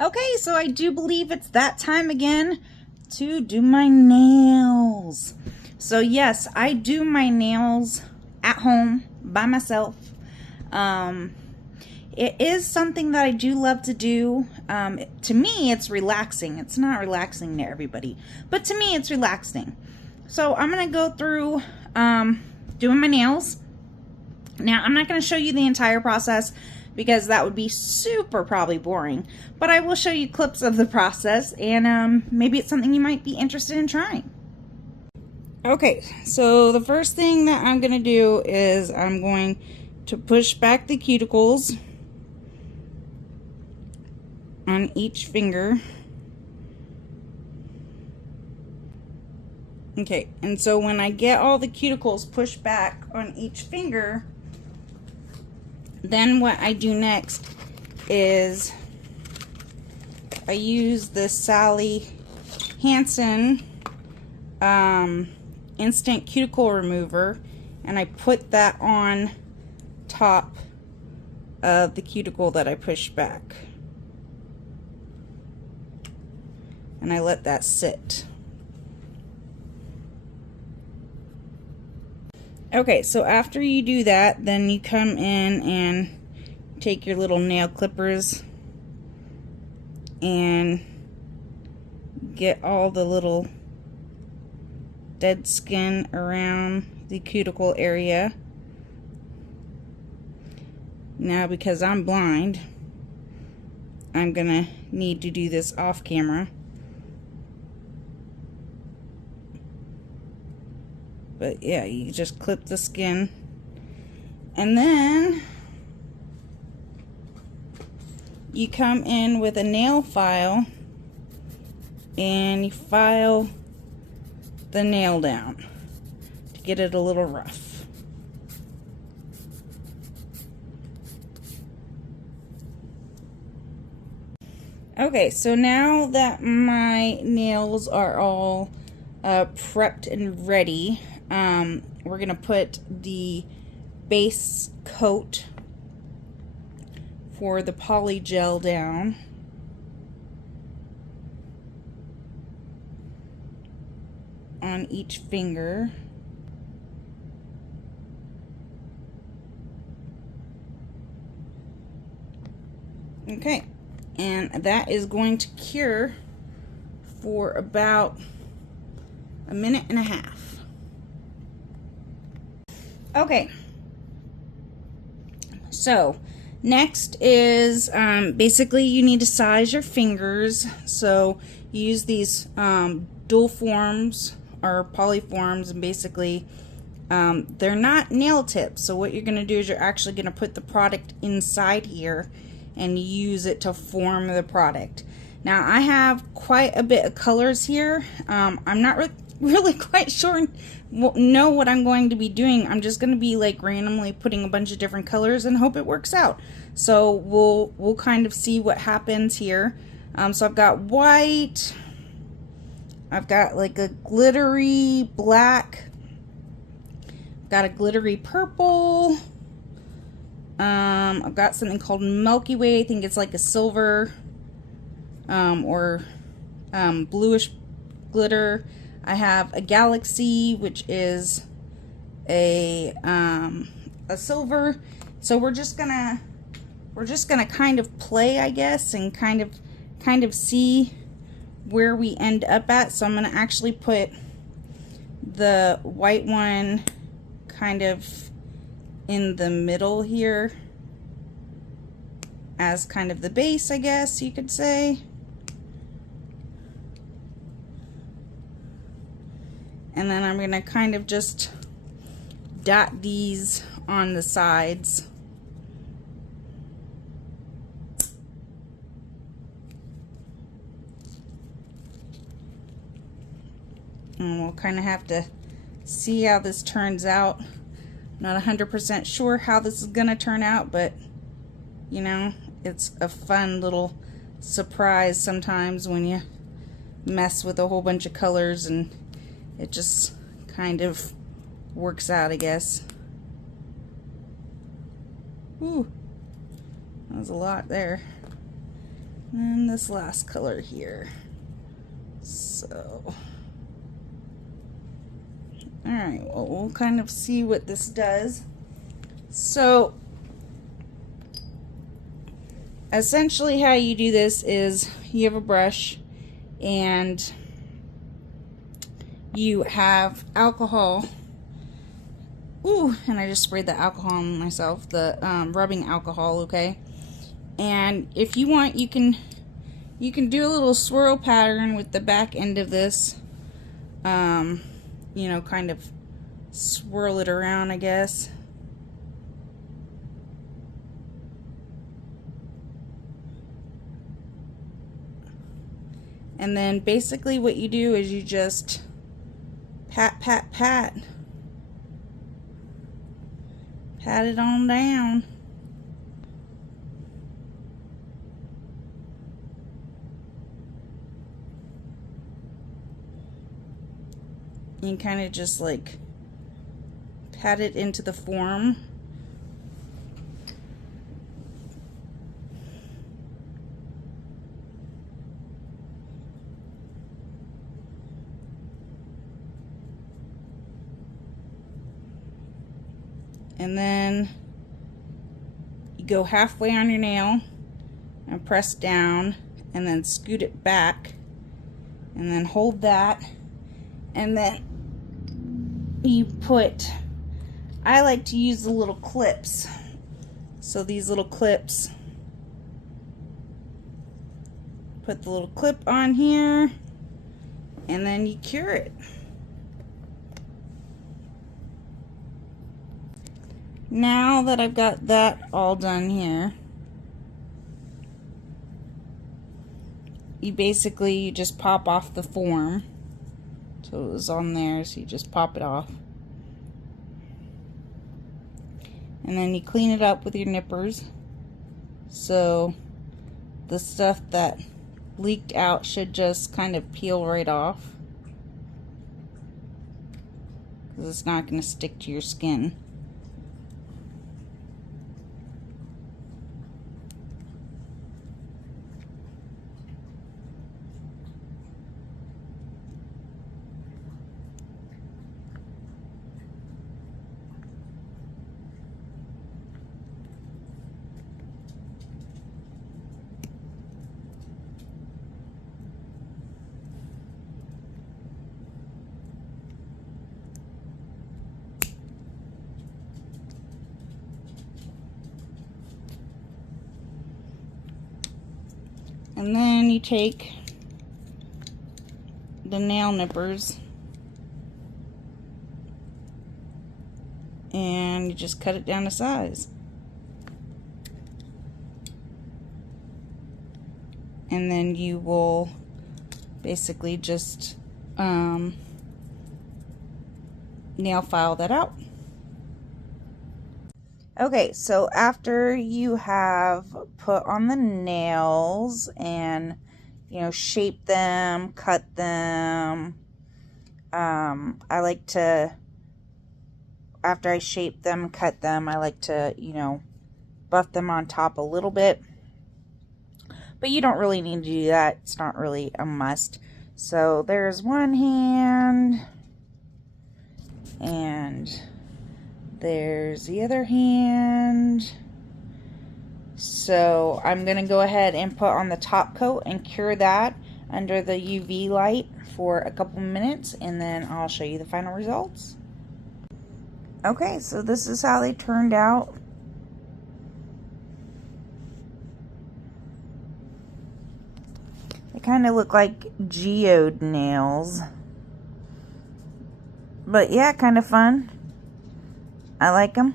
Okay, so I do believe it's that time again to do my nails. So yes, I do my nails at home by myself. Um, it is something that I do love to do. To me, it's relaxing. It's not relaxing to everybody, but to me, it's relaxing. So I'm going to go through doing my nails. Now, I'm not going to show you the entire process because that would be super probably boring, but I will show you clips of the process, and maybe it's something you might be interested in trying. Okay, so the first thing that I'm going to do is I'm going to push back the cuticles on each finger. Okay, and so when I get all the cuticles pushed back on each finger, then what I do next is I use the Sally Hansen instant cuticle remover, and I put that on top of the cuticle that I pushed back, and I let that sit. Okay, so after you do that, then you come in and take your little nail clippers and get all the little dead skin around the cuticle area. Now, because I'm blind, I'm gonna need to do this off camera. But yeah, you just clip the skin, and then you come in with a nail file and you file the nail down to get it a little rough. Okay, so now that my nails are all prepped and ready, we're gonna put the base coat for the poly gel down. On each finger. Okay, and that is going to cure for about a minute and a half. Okay, so next is basically you need to size your fingers. So you use these dual forms or polyforms, and basically they're not nail tips. So what you're going to do is you're actually going to put the product inside here and use it to form the product. Now, I have quite a bit of colors here. I'm not really quite sure know what I'm going to be doing. I'm just going to be like randomly putting a bunch of different colors and hope it works out. So we'll kind of see what happens here. So I've got white, I've got like a glittery black, I've got a glittery purple, I've got something called Milky Way. I think it's like a silver or bluish glitter. I have a galaxy, which is a silver. So we're just gonna kind of play, I guess, and kind of see where we end up at. So I'm gonna actually put the white one kind of in the middle here as kind of the base, I guess you could say. And then I'm going to kind of just dot these on the sides. And we'll kind of have to see how this turns out. Not 100% sure how this is going to turn out, but you know, it's a fun little surprise sometimes when you mess with a whole bunch of colors and it just kind of works out, I guess. Ooh, that was a lot there. And this last color here. So, alright, well, we'll kind of see what this does. So, essentially how you do this is you have a brush and you have alcohol. Ooh, and I just sprayed the alcohol on myself, the rubbing alcohol, okay? And if you want, you can do a little swirl pattern with the back end of this. You know, kind of swirl it around, I guess. And then basically what you do is you just pat, pat, pat. Pat it on down. You kind of just like pat it into the form. And then you go halfway on your nail and press down and then scoot it back and then hold that, and then you put, I like to use the little clips. So these little clips, put the little clip on here and then you cure it. Now that I've got that all done here, you just pop off the form. So it was on there, so you just pop it off. And then you clean it up with your nippers. So the stuff that leaked out should just kind of peel right off, because it's not going to stick to your skin. And then you take the nail nippers and you just cut it down to size. And then you will basically just nail file that out. Okay, so after you have put on the nails and, you know, shape them, cut them, I like to, after I shape them, cut them, I like to, you know, buff them on top a little bit. But you don't really need to do that. It's not really a must. So there's one hand, and there's the other hand. So I'm going to go ahead and put on the top coat and cure that under the UV light for a couple minutes, and then I'll show you the final results. Okay, so this is how they turned out. They kind of look like geode nails. But yeah, kind of fun. I like them.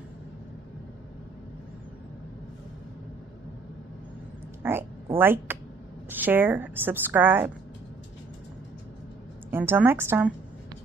Alright, like, share, subscribe. Until next time.